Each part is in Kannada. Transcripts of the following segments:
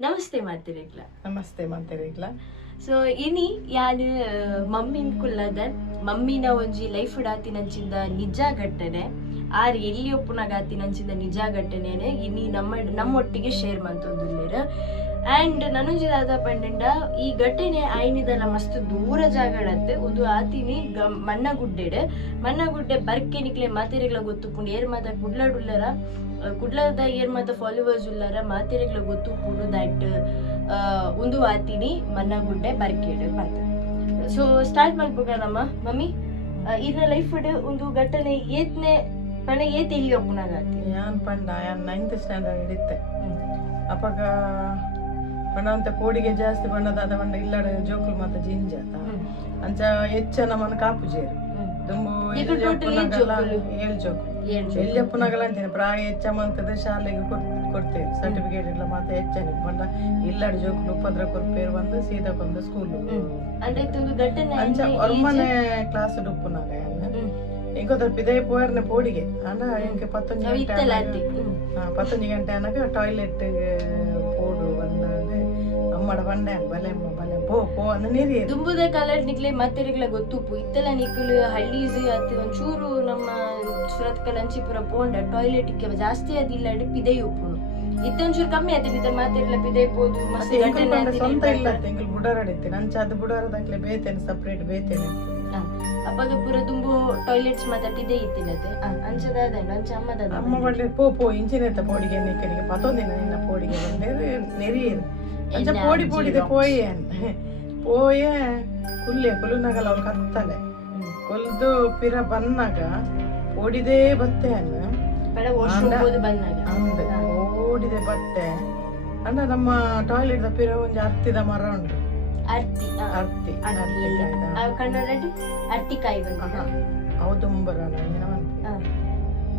ನಮಸ್ತೆ ಮಾತಿರೇಗ್ಲ. ನಮಸ್ತೆ ಮಾತಿರೇಗ್ಲ. ಸೊ ಇನಿ ಯಾನು ಮಮ್ಮಿನ್ ಕುಲ್ಲದ ಮಮ್ಮಿನ ಒಂಜಿ ಲೈಫ್ ಡಾತಿನಂಚಿಂದ ನಿಜ ಘಟನೆ ಆರ್ ಎಲ್ಲಿ ಒಪ್ಪುನಾಗಾತಿನಂಚಿಂದ ನಿಜ ಘಟನೆನೆ ಇನಿ ನಮ್ಮೊಟ್ಟಿಗೆ ಶೇರ್ ಮಂತೊಂದುಲ್ಲೆರ್. ಆ್ಯಂಡ್ ನನೊಂಜಿ ದಾದ ಪಂಡ ಈ ಘಟನೆ ಆಯ್ನಿದಲ್ಲ ಮಸ್ತ್ ದೂರ ಜಾಗಡತ್ತೆ ಒಂದು ಆತಿನಿ ಮಣ್ಣಗುಡ್ಡೆ ಬರ್ಕೆ ನಿಕ್ಲೆ ಮಾತೆರೆಗ್ಲ ಗೊತ್ತುಪುಂಡು ಏರ್ ಮಾತ ಕುಡ್ಲದ ಏರ್ ಮಾತ ಫಾಲೋವರ್ಸ್ ಉಳ್ಳಾರ ಮಾತೆರೆಗ್ಲ ಗೊತ್ತುಪುಂಡು ದಟ್ ಒಂದು ಆತಿನಿ ಮಣ್ಣಗುಡ್ಡೆ ಬರ್ಕೆಡ್ ಮಾತ. ಸೊ ಸ್ಟಾರ್ಟ್ ಮಾಡ್ಬೇಕ ನಮ್ಮ ಮಮ್ಮಿ ಇನ್ನ ಲೈಫ್ ಒಂದು ಘಟನೆ ಏತ್ನೆ ಪಣ ಏತ್ ಎಲ್ಲಿ ಒಪ್ಪುನಾಗಾತಿ ಯಾನ್ ಪಂಡ ಯಾನ್ 9th ಸ್ಟ್ಯಾಂಡರ್ಡ್ ಹಿಡಿತ್ತೆ ಅಪಗ ಪಂಡ ಕೋಡಿಗೆ ಜಾಸ್ತಿ ಬಣ್ಣದಾದ ಪಂಡ ಇಲ್ಲಡ ಜೋಕುಲು ಮಾತ ಜಿಂಜ ಅಂಚ ಹೆಚ್ಚ ನಮ್ಮನ ಕಾಪುಜೇರು ದುಂಬು 7 ಜೋಕು ಎಲ್ಲಿಯಪ್ಪನಗಲ ಅಂತೀನಿ ಪ್ರಾಯ ಹೆಚ್ಚಮ್ಮಂತದ ಶಾಲೆಗೆ ಕೊಡ್ತೇವೆ ಸರ್ಟಿಫಿಕೇಟ್ ಇಲ್ಲ ಮತ್ತೆ ಹೆಚ್ಚನೆ ಪಂಡ ಇಲ್ಲಡ ಜೋಕುಲು ಉಪದ್ರ ಕೊರ್ಪೇರು ಬಂದು ಸೀದಾ ಬಂದು ಸ್ಕೂಲ್ ಅಂಚ ಒರ್ಮನೆ ಕ್ಲಾಸ್ ಉಪ್ಪುನಾಗ ಇಂಕೊತ್ತ ಪಿದೈ ಪೋಯರ್ನೆ ಪೋಡಿಗೆ ಅಂಡ ಇಂಕೆ 11 ಗಂಟೆ ಅನ್ನಗ ಟಾಯ್ಲೆಟ್ ಪೋಡು ಬಂದಾಗ ಅಮ್ಮಡ ಬಂಡೆ ಬಲೆ ಪೋ ಅಂದ ನೀರಿ ದುಂಬುದ ಕಾಲಡ್ ನಿಕ್ಲೆ ಮಾತೆರೆಗ್ಲ ಗೊತ್ತುಪ್ಪು ಇತ್ತಲ ನಿಕ್ಲು ಹಳ್ಳೀಸ್ ಅತಿ ಒಂಚೂರು ನಮ್ಮ ಸುರತ್ ಕಲಂಚಿಪುರ ಪೋಂಡ ಟಾಯ್ಲೆಟ್ ಗೆ ಜಾಸ್ತಿ ಅದಿಲ್ಲ ಪಿದೈ ಉಪ್ಪುನು ಇತ್ತೊಂಚೂರು ಕಮ್ಮಿ ಆತಿನಿ ಇತ್ತ ಮಾತೆರೆಗ್ಲ ಪಿದೈ ಪೋದು ಮಸ್ತ್ ಘಟನೆ ಸ್ವಂತ ಇಲ್ಲ ಇಂಕಲ್ ಬುಡಾರಡಿತ್ತೆ ಅಂಚ ಅದು ಬುಡಾರದಾಗ್ಲೆ ಬೇತೇನೆ ಸಪರೇಟ್ ಬೇತೇನೆ ಅಪ್ಪಗ ಪೂರ ತುಂಬು ಟಾಯ್ಲೆಟ್ಸ್ ಮಾತ ಪಿದೆ ಇತ್ತಿನತೆ ಅಂಚದಾದ ಅಂಚ ಅಮ್ಮ ಬಡ್ಲೆ ಪೋ ಇಂಚಿನೆತ್ತ ಪೋಡಿಗೆ ನಿಕ್ಕನಿಗೆ ಪತ್ತೊಂದಿನ ನಿನ್ನ ಪೋಡಿಗೆ ಬಂದೇರು ನೆರಿಯೇರು ಅಂಚ ಪೋಡಿದೆ ಪೋಯೆ ಕುಲ್ಲುನಾಗಲ್ಲ ಅವ್ರು ಕತ್ತಲೆ ಕೊಲ್ದು ಪಿರ ಬನ್ನಾಗ ಓಡಿದೇ ಬತ್ತೆ ಓಡಿದೆ ಬತ್ತೆ ಅಂದ ನಮ್ಮ ಟಾಯ್ಲೆಟ್ ಪಿರ ಒಂಜಿ ಹತ್ತಿದ ಮರ ಉಂಟು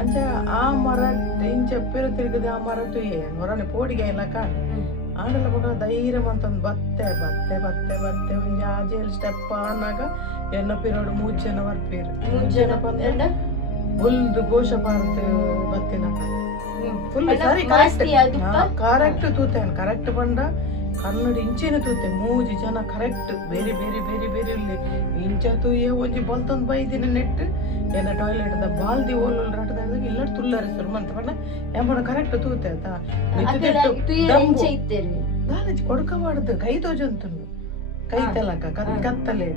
ಅಂಚ ಆ ಮರ ಇಂಚ ಪಿರ ತಿರುಗದ ಆ ಮರ ತುಯ್ಯ ಹೊರನೆ ಪೋಡಿಗೆ ಎಲ್ಲ ಕಾಣ್ ಆಡಲ ಮಗ ಧೈರ್ಯ ಅಂತಂದು ಬತ್ತೆ ಒಂಜಿ ಆಜೆಯಲ್ಲಿ ಸ್ಟೆಪ್ ಆನಾಗ ಎನ್ನ ಪಿರೋಡು 3 ಜನ ಬರ್ಪೇರು ಬುಲ್ದು ಘೋಷ ಭಾರತ ಬತ್ತಿನ ಫುಲ್ ಸರಿ ಕರೆಕ್ಟ್ ತೂತೇನು ಕರೆಕ್ಟ್ ಬಂಡ ಕನ್ನಡಿ ಇಂಚೆನೆ ತೂತೆ 3 ಜನ ಕರೆಕ್ಟ್ ಬೇರೆ ಇಂಚ ತೂಯೆ ಒಂಜಿ ಬಲ್ತೊಂದು ಬೈದಿನ ನೆಟ್ ಏನ ಟಾಯ್ಲೆಟ್ ದ ಬಾಲ್ದಿ ಓಲ್ ರಟದಾಗ ಇಲ್ಲ ತುಲ್ಲರ ಸುರ್ಮಂತ ಬಣ್ಣ ಎಂಬಣ ಕರೆಕ್ಟ್ ತೂತೆ ಆತ ದಾಲಜಿ ಕೊಡ್ಕಬಾರ್ದು ಕೈ ತೋಜಂತನು ಕೈ ತಲಕ ಕತ್ತಲೆ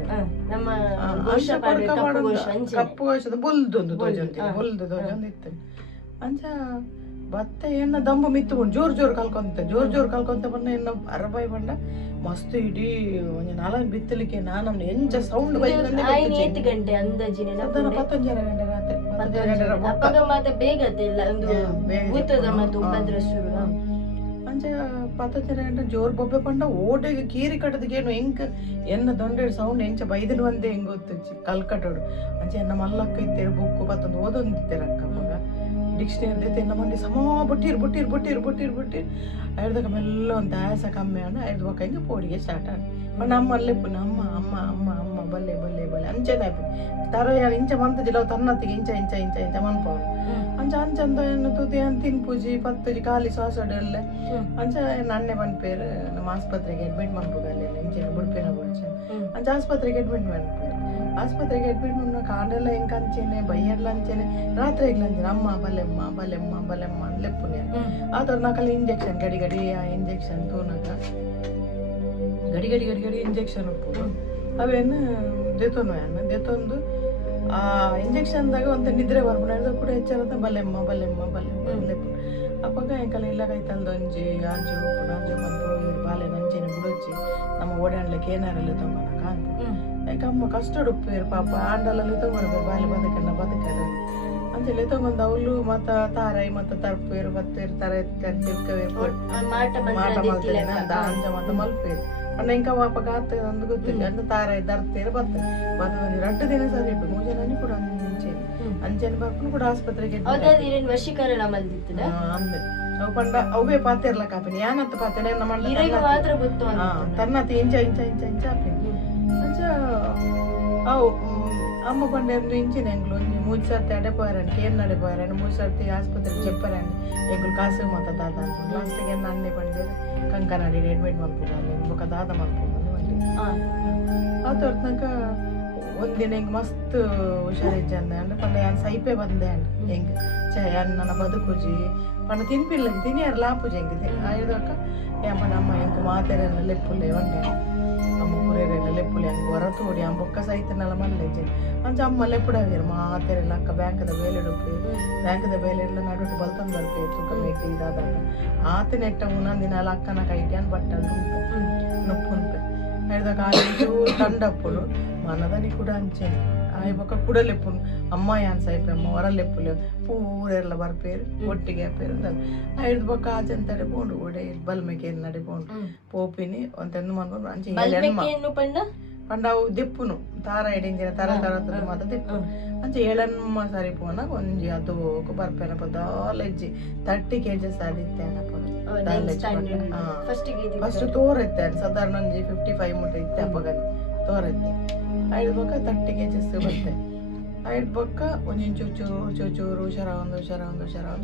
ಕಪ್ಪು ಘೋಷದ ಬೊಲ್ದೊಂದು ತೋಜಂತ ಇತ್ತು ಅಂಚ ಬತ್ತೆ ಎನ್ನ ದಂಬು ಮಿತ್ತುಕೊಂಡು ಜೋರ್ ಕಲ್ಕೊಂತ ಬಣ್ಣ ಎನ್ನ ಅರಬಾಯಿ ಬಂಡ ಮಸ್ತ್ ಇಡೀ ಒಂಜಿ 4 ಬಿತ್ತಲಿಕ್ಕೆ ನಾನು ಎಂಚ ಸೌಂಡ್ ಗಂಟೆ ಅಂದಾಜಿನ 15 ಗಂಟೆ ರಾತ್ರಿ ಅಂಚ 15 ಗಂಟೆ ಜೋರ್ ಬೊಬ್ಬೆ ಪಂಡ ಓಡೆಗೆ ಕೀರಿ ಕಟ್ಟದಗೇನು ಹೆಂಗ್ ಎನ್ನ ದೊಂಡೆ ಸೌಂಡ್ ಎಂಚ ಬೈದಿನ ಒಂದೇ ಹೆಂಗ್ ಗೊತ್ತು ಕಲ್ಕಟ್ಟೋಡು ಅಂಚೆ ಎನ್ನ ಮಲ್ಲಕ್ಕ ಇತ್ತೇರು ಬುಕ್ಕು ಪತ್ತೊಂದು ಓದೊಂದಿತ್ತೇರಕ್ಕ ಮಗ ಡಿಕ್ಷನರಿ ಐತೆ ನಮ್ಮ ಮಂದಿ ಸಮ ಬುಟ್ಟಿರ್ ಐಡ್ದಾಗ ಮೆಲ್ಲ ಒಂದು ಆಯಾಸ ಕಮ್ಮಿ ಅಣ್ಣ ಐದು ಬಕ್ಕ ಹಿಂಗೆ ಪೋಡಿಗೆ ಸ್ಟಾರ್ಟ್ ಆಗಿ ನಮ್ಮ ಅಲ್ಲೇ ಪುಣ್ಯ ಅಮ್ಮ ಬಲ್ಲೆ ಅಂಚೆದ ತರ ಯಾರು ಇಂಚ ಮಂತಜಿಲ್ಲ ತನ್ನತ್ತಿಗೆ ಇಂಚ ಮನ್ಪವ ಅಂಚಂದ ಏನು ತುದಿ ಅಂತ ತಿನ್ಪೂಜಿ ಪತ್ತುಜಿ ಖಾಲಿ ಸಾಸಡಲ್ಲೇ ಅಂಚ ನನ್ನೆ ಮನ್ಪೇರು ನಮ್ಮ ಆಸ್ಪತ್ರೆಗೆ ಅಡ್ಮಿಟ್ ಮಾಡ್ಬೋದು ಅಲ್ಲಿ ಇಂಚೆ ಬುಡ್ಪೇನ ಬರ್ಚೆ ಅಂಚ ಆಸ್ಪತ್ರೆಗೆ ಅಡ್ಮಿಟ್ ಮಾಡ್ಪೇರು ಆಸ್ಪತ್ರೆಗೆ ಅಡ್ಮಿಟ್ ಮಾಡ್ನ ಕಾಂಡೆಲ್ಲ ಹೆಂಗ್ ಅಂಚೇನೆ ಬೈಯೆಲ್ಲ ಅಂಚೇನೆ ರಾತ್ರಿ ಅಂಚೇನೆ ಅಮ್ಮ ಬಲ್ಲೆಮ್ಮ ಲೆಪ್ಪುನೆ ಆತರ ನಾಕಲ್ಲಿ ಇಂಜೆಕ್ಷನ್ ಗಡಿ ಆ ಇಂಜೆಕ್ಷನ್ ತೂನಾಗ ಗಡಿ ಇಂಜೆಕ್ಷನ್ ಉಪ್ಪು ಅವೇನು ದೆತ್ತೊಂದು ಆ ಇಂಜೆಕ್ಷನ್ದಾಗ ಒಂದು ನಿದ್ರೆ ಬರ್ಬಿಡ ಕೂಡ ಹೆಚ್ಚಾರದ ಬಲ್ಲೆಮ್ಮ ಲೆಪ್ಪು ಅಪ್ಪಾಗ ಎಂಕಲ್ಲ ಇಲ್ಲ ಕೈತಲ್ದ ಒಂಜಿ ಆಜು ಉಪ್ಪು ಬಂದು ಬಾಲೆ ನಂಚೇನೆ ಬುಡೊಚ್ಚಿ ನಮ್ಮ ಓಡಾಡ್ಲಿಕ್ಕೆ ಏನಾರಲ್ಲ ತಗೊಂಡ ಕಾಂತ ಯಾಕೆ ಅಮ್ಮ ಕಷ್ಟ ಉಪ್ಪೇರು ಪಾಪ ಆಂಡಲಲ್ಲಿ ತಗೊಂಡ್ಬೇರು ಬಾಲೆ ಬದುಕಂಡ ಅಂತೆಲ್ಲ ತಗೊಂಡ್ ಅವಳು ಮತ್ತ ತಾರಾಯಿ ಮತ್ತ ತರ್ಪೇರು ಬತ್ತೇರು ತರ ಅಂಜ ಮತ್ತ ಮಲ್ಪೇರು ಅಣ್ಣ ಇಂಕ ಪಾಪ ಗಾತ ಒಂದು ಗೊತ್ತಿಲ್ಲ ಅಂತ ತಾರಾಯಿ ದರ್ತೇರು ಬತ್ತ ಬಂದು 2 ದಿನ ಸರಿ ಇಟ್ಟು 3 ಜನ ಕೂಡ ಅಂಚೆನೆ ಬರ್ಕೊಂಡು ಕೂಡ ಆಸ್ಪತ್ರೆಗೆ ವಶೀಕರಣ ಅಂದೆ ಅವು ಪಂಡ ಅವೇ ಪಾತಿರ್ಲ ಕಾಪಿನಿ ಯಾನತ್ತ ಪಾತೇನೆ ತನ್ನತಿ ಇಂಚ ಆಪಿನಿ ಅಂಚ ಅವು ಅಮ್ಮ ಪಂಡ ಇಂಚಿನ ಎಂಗ್ಲು ಒಂಜಿ మూడు సార్లు అడిపోయారండి కేర్ నడిపోయారండి 3 సార్లు ఆసుపత్రికి చెప్పారండి ఎంకులు కాసు మొత్త దాద లాస్ట్కి అన్నీ పండి కంకనాడి అడ్ಮಿಟ್ ಮಾಡ್ತಿದ್ದೆ ఒక ದಾದ ಮಾಡ್ಕೊಂಡು ಅಲ್ಲಿ ಆ ತೋರ್ನಾಕ ಒಂದಿನ ಹೆಂಗೆ ಮಸ್ತ್ ಹುಷಾರಿದ್ದೆ ಅಂದ್ರೆ ಪಂಡ ಯಾನ್ ಸೈಪೆ ಬಂದೆ ಅಂಡ್ ಹೆಂಗೆ ಯಾನ್ ನನ್ನ ಬದುಕುಜಿ ಪಂಡ ತಿನ್ಪಿಲ್ಲ ತಿನ್ಯಾರ ಲಾಪುಜಿ ಹೆಂಗಿದೆ ಆಯ್ದಕ್ಕ ಯಾನ್ ಪಂಡ ಅಮ್ಮ ಹೆಂಗೆ ಮಾತೆರೆಲ್ಲ ಲೆಪ್ಪುಲೆ ಒಂಡೆ ಅಮ್ಮ ಕುರೇರೆಲ್ಲ ಲೆಪ್ಪುಲೆ ಹಂಗೆ ಹೊರ ತೋಡಿ ಆ ಬೊಕ್ಕ ಸೈತನೆಲ್ಲ ಮಲ್ಲೆಜ್ಜೆ ಅಂಚ ಅಮ್ಮ ಲೆಪ್ಪುಡಾವಿರು ಮಾತೆರೆಲ್ಲ ಅಕ್ಕ ಬ್ಯಾಂಕದ ಬೇಲೆಡುಪ್ಪು ಬ್ಯಾಂಕದ ಬೇಲೆಲ್ಲ ನಡುಟು ಬಲ್ತಂದು ಬರ್ಪೆ ತೂಕ ಬೇಕಿ ಇದಾದ ಆತ ನೆಟ್ಟ ಉನ್ನೊಂದಿನ ಅಲ್ಲ ಅಕ್ಕನ ಕೈಗೆ ಅನ್ ಬಟ್ಟಲು ಉಂಟು ನೊಪ್ಪುಂಟು ಹೇಳಿದಾಗ ಆಯ್ತು ತಂಡಪ್ಪುಲು మనదని కూడా అంచేది ఆ ఒక కుడలెప్పును అమ్మాయి అని సైపమ్మ వరలెప్పులు పూరెర్ల బర్పేరు ఒట్టిగా పేరు ఐదు పక్క ఆచంతడే పోండు కూడా బల్మెకి నడి పోండు పోపిని ಒಂದೆಂದು ಮನ್ಕೊಂಡು ಅಂಚೆ పండవు దెప్పును తార ఎడించిన తర్వాత మాత్రం దెప్పు అంచే ఏళన్మ సరిపోన కొంచెం ಅದು ఒక బర్పేన పొద్దాలెజ్జి 30 kgs ಆದಿತ್ತೇನ ಫಸ್ಟ್ ತೋರೆತ್ತೇನೆ ಸಾಧಾರಣ 55 ಮುಟ್ಟ ಇತ್ತೆ ಅಪ್ಪಗಲ್ಲಿ ತೋರೈತೆ ಐದು ಪಕ್ಕ 30 kgs ಬರುತ್ತೆ ಐದು ಪಕ್ಕ ಒಂದಿಂಚು ಚೂರು ಹುಷಾರ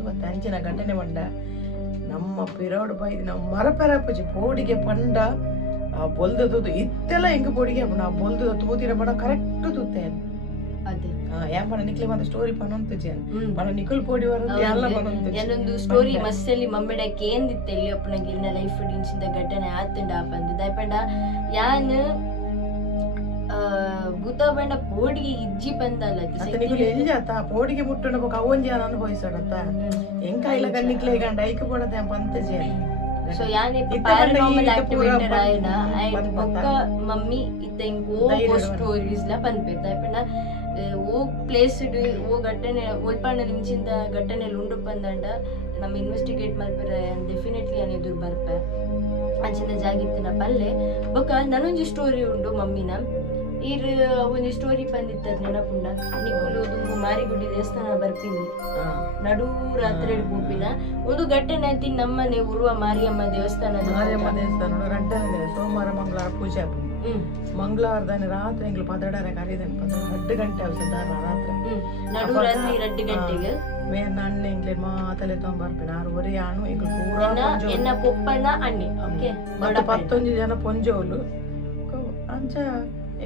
ಮತ್ತೆ ಅಂಚಿನ ಗಂಟೆನೆ ಬಂಡ ನಮ್ಮ ಪಿರೋಡ್ ಬೈದು ನಾವು ಮರಪೆರಪಜಿ ಬೋಡಿಗೆ ಪಂಡ ಆ ಬೊಲ್ದದು ಇತ್ತೆಲ್ಲ ಹೆಂಗ ಬೋಡಿಗೆ ನಾವು ಬೊಲ್ದದ ತೂತಿನ ಬಡ ಕರೆಕ್ಟ್ ತೂತೇನೆ ಯಾ ಪಣ ನಿಕ್ಲೆ ಮತ್ತೆ ಸ್ಟೋರಿ ಪನೊಂತುಜಿ ಪಣ ನಿಕುಲ್ ಪೋಡಿ ವರಂತ ಎಲ್ಲ ಪನೊಂತುಜಿ ಏನೊಂದು ಸ್ಟೋರಿ ಮಸ್ಸಲ್ಲಿ ಮಮ್ಮೆಡ ಕೇಂದಿತ್ತೆಲ್ಲಿ ಅಪ್ಪನಗೆ ಇನ್ನ ಲೈಫ್ ಡಿಂಚಿಂದ ಘಟನೆ ಆತಂಡ ಆಪಂದು ದಯಪಂಡ ಯಾನ್ ಗುತ್ತಬಂಡ ಪೋಡಿಗೆ ಇಜ್ಜಿ ಬಂದಲ್ಲ ಎಂಜಾತ ಪೋಡಿಗೆ ಮುಟ್ಟಣ ಬೊಕ ಅವೊಂಜಿ ಅನುಭವಿಸಡತ್ತ ಎಂಕ ಇಲ್ಲ ಗನ್ನಿಕ್ಲೆ ಗಂಡ ಐಕ ಪಡದ ಪಂತಜಿ ಸೊ ಯಾನೆ ಪ್ಯಾರಾನಾರ್ಮಲ್ ಆಕ್ಟಿವಿಟಿ ರಾಯನ ಐಟ್ ಬೊಕ್ಕ ಮಮ್ಮಿ ಇತ್ತೆಂಗೋ ಸ್ಟೋರೀಸ್ ಲ ಪನ್ಪೆತ್ತ ದಯಪಂಡ ಓ ಪ್ಲೇಸ್ಡ್ ಓ ಘಟನೆ ಒಲ್ಪಣ್ಣ ನಿಂಚಿಂದ ಘಟನೆలు ಉಂಡು ಪಂದಂಡ ನಮ್ಮ ಇನ್ವೆಸ್ಟಿಗೇಟ್ ಮಲ್ಪರೆ ಡೆಫಿನೆಟ್ಲಿ ಅನ್ ಎದುರು ಬರ್ಪೆ ಅಂಚಿನ ಜಾಗಿತ್ತಿನ ಪಲ್ಲೆ ಬೊಕ ನನೊಂಜಿ ಸ್ಟೋರಿ ಉಂಡು ಮಮ್ಮಿನ ಈರ್ ಒಂಜಿ ಸ್ಟೋರಿ ಬಂದಿತ್ತ ನೆನಪುಂಡ ನಿಕುಲು ದುಂಬು ಮಾರಿಗುಡಿ ದೇವಸ್ಥಾನ ಬರ್ಪಿನಿ ನಡು ರಾತ್ರಿ ಪೋಪಿನ ಒಂದು ಘಟನೆ ಐತಿ ನಮ್ಮನೆ ಉರುವ ಮಾರಿಯಮ್ಮ ದೇವಸ್ಥಾನ ರಡ್ಡನೆ ಸೋಮವಾರ ಮಂಗಳವಾರ ಪೂಜೆ ಮಂಗಳವಾರದಾನೆ ರಾತ್ರಿ ಎಂಗ್ಲು ಪದಡರೆ ಕರೀದನ್ 2 ಗಂಟೆ ಅವಸದಾರ ರಾತ್ರಿ ನಡು ರಾತ್ರಿ 2 ಗಂಟೆಗೆ ಮೇನ್ ಅಣ್ಣ ಎಂಗ್ಲೆ ಮಾತಲೆ ತೊಂಬರ್ಪಿನ 6 ಆಣು ಎಂಗ್ಲು ಪೂರಾ ಎನ್ನ ಪೊಪ್ಪನ ಅಣ್ಣೆ ಓಕೆ ಮತ್ತೆ 11 ಜನ ಪೊಂಜೋಲು ಅಂಚ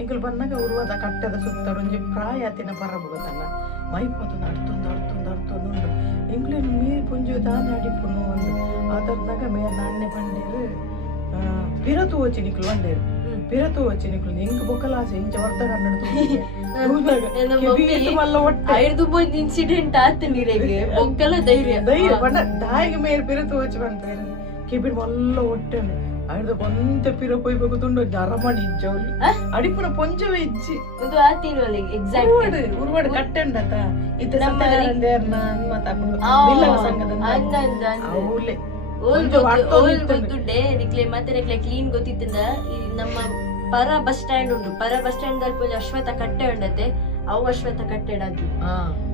ಎಂಗ್ಲು ಬಂದಾಗ ಉರುವದ ಕಟ್ಟೆದ ಸುತ್ತಡೊಂಜಿ ಪ್ರಾಯತಿನ ಪರಬುಗದಲ್ಲ ಮೈಪತ್ತೊಂದು ಅಡ್ತೊಂದು ಎಂಗ್ಲೇನು ಮೀರ್ ಪುಂಜು ದಾನೆ ಅಡಿಪುನು ಒಂದು ಆತರ್ದಾಗ ಮೇರ್ ನಾಣ್ಣೆ ಪಂಡೇರು ಪಿರತು ವಚ್ಚಿ ನಿಕ್ಲು ಬಂಡೇರು ಪಿರತು ವಚ್ಚಿ ನಿಕ್ಲು ಎಂಗ್ ಬೊಕ್ಕಲಾಸ ಇಂಚ ವರ್ತ ಕನ್ನಡ ಇನ್ಸಿಡೆಂಟ್ ಆತ ನೀರಿಗೆ ಬೊಕ್ಕಲ ಧೈರ್ಯ ಪಂಡ ದಾಯಿಗೆ ಮೇರ್ ಪಿರತು ವಚ್ಚಿ ಬಂದ್ಪೇರು ಕಿಬಿಡ್ ಮಲ್ಲ ಒಟ್ಟೆ ಆಯ್ದ ಒಂತೆ ಪಿರ ಪೋಯ್ಬೇಕು ತುಂಡು ನರಮಣಿ ಇಜ್ಜವಲ್ಲಿ ಅಡಿಪುನ ಪೊಂಜವೇ ಇಜ್ಜಿ ಇದು ಆತಿನೋಲಿ ಎಕ್ಸಾಕ್ಟ್ ಉರುವಾಡ ಕಟ್ಟೆಂಡತ ಇತ್ತ ಸತ್ತಗರಂದೇರ್ನ ಮಾತಾಕೊಂಡು ಬಿಲ್ಲವ ಸಂಘದ ಅವಲೆ ಓಲ್ ಗೊತ್ತುಂಡೆ ನಿಕ್ಲೆ ಮತ್ತೆ ನಿಕ್ಲೆ ಕ್ಲೀನ್ ಗೊತ್ತಿತ್ತಂದ ನಮ್ಮ ಪರ ಬಸ್ ಸ್ಟ್ಯಾಂಡ್ ಉಂಟು ಪರ ಬಸ್ ಸ್ಟ್ಯಾಂಡ್ ದಲ್ಲಿ ಅಶ್ವಥ ಕಟ್ಟೆ ಉಂಡತೆ ಅವು ಅಶ್ವಥ ಕಟ್ಟೆಡಾದು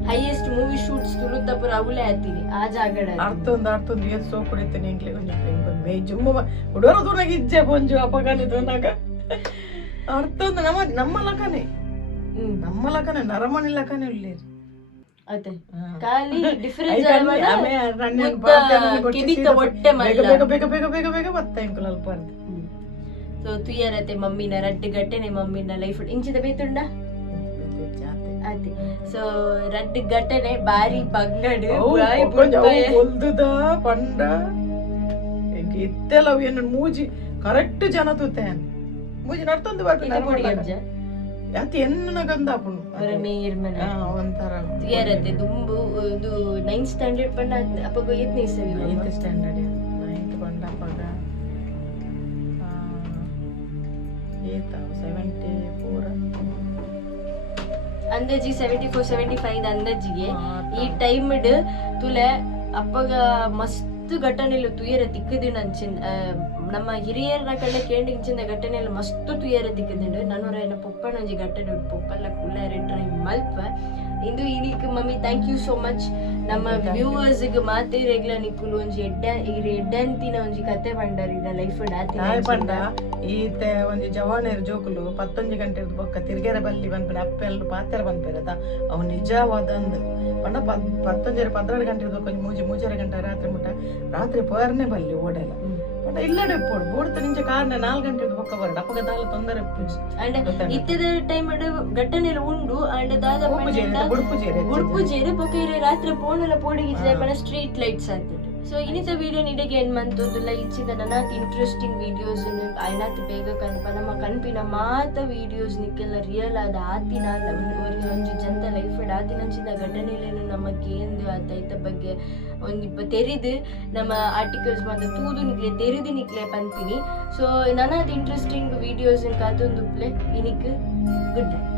ಹೈಯೆಸ್ಟ್ ಮೂವಿ ಶೂಟ್ಸ್ ತುಳುತ್ತಪುರ ಅವಲೇ ಆತೀನಿ ಆ ಜಾಗಡ ಅರ್ಥೊಂದು ಏತ್ ಸೋ ಕುಡಿತೇನೆ ಎಂಗ್ಲೆ ಒಂಜಿ ಮೇ ಜುಮ್ಮ ಉಡೋರ ತುನಗ ಇಜ್ಜೆ ಪೊಂಜು ಅಪಗಾನಿ ತುನಗ ಅರ್ಥೊಂದು ನಮ್ಮ ಲಕನೆ ನರಮಣಿ ಲಕನೆ ಉಳ್ಳೇ ಅದೇ ಖಾಲಿ ಡಿಫರೆನ್ಸ್ ಕಿಬಿತ ಒಟ್ಟೆ ಬೇಗ ಬತ್ತ ಎಂಕುಲ್ ಅಲ್ಪ ಸೊ ತುಯ್ಯರತೆ ಮಮ್ಮಿನ ರಡ್ಡು ಗಟ್ಟೆನೆ ಮಮ್ಮಿನ ಲೈಫ್ ಇಂಚಿದ ಬೇತುಂಡ ಅದೇ ಸೊ ರಡ್ಡು ಘಟನೆ ಬಾರಿ ಬಂಗಡು ಒಲ್ದುದ ಪಂಡ ಇತ್ತೆಲ್ಲ ಏನು ಮೂಜಿ ಕರೆಕ್ಟ್ ಜನ ತೂತೇನ್ ಮೂಜಿ ನಡ್ತಂದು ಬರ್ತೀನಿ ಅತಿ ಎನ್ನ ಗಂದಾಪುನು ಒಂಥರ ತುಯ್ಯರತೆ ದುಂಬು ಇದು 9th ಸ್ಟ್ಯಾಂಡರ್ಡ್ ಪಂಡ ಅಪ್ಪಗ 8th ಸ್ಟ್ಯಾಂಡರ್ಡ್ 9th ಪಂಡ ಅಪ್ಪಗ 74 ಅಂದಾಜಿ 74-75 ಅಂದಾಜಿಗೆ ಈ ಟೈಮ್ ತುಲೆ ಅಪ್ಪಗ ಮಸ್ತ್ ಘಟನೆಲು ತುಯರ ತಿಕ್ಕದಿನ ನಮ್ಮ ಹಿರಿಯರ ಕಡೆ ಕೇಂಡಿಂಚಿನ ಘಟನೆಲು ಮಸ್ತ್ ತುಯರ ತಿಕ್ಕದಿಂಡು ನನ್ನೂರ ಪೊಪ್ಪನ ಒಂಜಿ ಘಟನೆ ಪೊಪ್ಪಲ್ಲ ಕುಳ್ಳಾರೆ ಟ್ರೈ ಮಲ್ಪ ಇಂದು ಇನಿಕ್ mummy thank you so much ನಮ್ಮ ವ್ಯೂವರ್ಸ್ ಗೆ ಮಾತೆ ರೆಗ್ಲ ನಿಕ್ಕುಲು ಒಂಜಿ ಎಡ್ಡಂತಿನ ಒಂಜಿ ಕತೆ ಪಂಡರಿದ ಲೈಫ್ ತಾಯಿ ಪಂಡ ಈತೆ ಒಂಜಿ ಜವಾನೇರ್ ಜೋಕುಲು 11 ಗಂಟೆ ಬೊಕ್ಕ ತಿರ್ಗೆರೆ ಬಲ್ಲಿ ಬಂದ್ಪೇರೆ ಅಪ್ಪೆಲ್ಲ ಪಾತ್ರ ಬಂದ್ಪೇರದ ಅವು ನಿಜವಾದಂದು ಪಂಡ 11 ಗಂಟೆ ಬೊಕ್ಕ ಮೂಜರೆ ಗಂಟೆ ರಾತ್ರಿ ಮುಟ್ಟ ರಾತ್ರಿ ಪರ್ನೆ ಬಲ್ಲಿ ಓಡಲ್ಲ ಪಂಡ ಇಲ್ಲಡೆ ಪೋಡು ಬೋಡ್ತ ನಿಂಚೆ ಕಾರಣ 4 ಗಂಟೆ ಬೊಕ್ಕ ಬರಡ ಅಪ್ಪಗ ದಾಲ ತೊಂದರೆ ಅಂಡ್ ಇತ್ತದ ಟೈಮ್ ಘಟನೆ ಉಂಡು ಅಂಡ್ ದಾದ ಗುಡ್ಪುಜೇರೆ ಬೊಕ ರಾತ್ರಿ ಪೋಣಲ ಪೋಡಿಗೆ ಸ್ಟ್ರೀಟ್ ಲೈಟ್ಸ್ ಆಗ್ತದೆ ಸೊ ಇನ್ನಿತ ವಿಡಿಯೋ ನಿಡೆಗೆ ಏನ್ ಮಂತೋದಿಲ್ಲ ಇಚ್ಚಿದ ನನ್ನತ್ ಇಂಟ್ರೆಸ್ಟಿಂಗ್ ವಿಡಿಯೋಸ್ ಐನಾತ್ ಬೇಗ ಕನ್ಪ ನಮ್ಮ ಕನ್ಪಿನ ಮಾತ ವಿಡಿಯೋಸ್ ನಿಕ್ಕೆಲ್ಲ ರಿಯಲ್ ಆದ ಆತಿನ ಒಂಜಿ ಜನತ ಲೈಫ್ ಆತಿನಂಚಿದ ಘಟನೆಲೇನು ನಮಗೆ ಎಂದು ಆತ ಬಗ್ಗೆ ಒಂದಿಪ್ಪ ತೆರಿದು ನಮ್ಮ ಆರ್ಟಿಕಲ್ಸ್ ಮಾತ್ರ ತೂದು ನಿಕ್ಲೆ ತೆರಿದು ನಿಕ್ಲೆ ಪನ್ಪಿನಿ ಸೊ ನನ್ನತ್ ಇಂಟ್ರೆಸ್ಟಿಂಗ್ ವಿಡಿಯೋಸ್ ಕಾತೊಂದುಪ್ಲೆ ಇನಿಕ್ ಗುಡ್ ನೈಟ್.